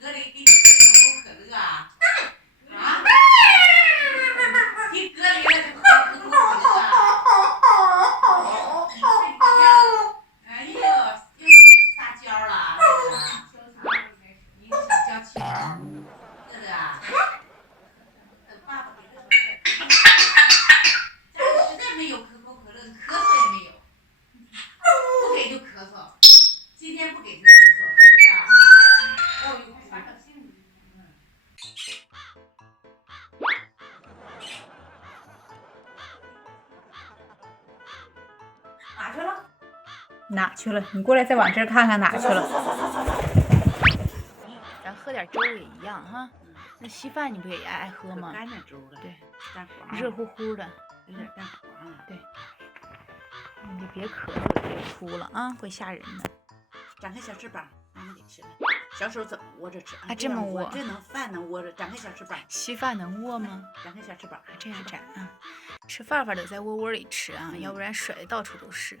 哥的给你喝可口可乐啊？啊？你哥的给他喝可口可乐啊？哎呦，又撒娇了，你小娇气啊，哥哥啊，等爸爸给他说家里实在没有可口可乐，咳嗽也没有，不给就咳嗽，今天不给就咳嗽，是不是啊？哦，有发小性子。哪去了？哪去了？你过来再往这儿看看哪去了？咱喝点粥也一样哈。那稀饭你不也爱喝吗？干点粥了。对，干黄。热乎乎的，有点干黄了。对。你就别咳嗽，别哭了啊，会吓人的。展开小翅膀，妈妈给吃了。小手怎么窝着吃？啊，这么窝？这能饭能窝着？展开小翅膀。稀饭能窝吗？展开小翅膀，这样展啊。吃饭饭得在窝窝里吃啊，要不然甩的到处都是。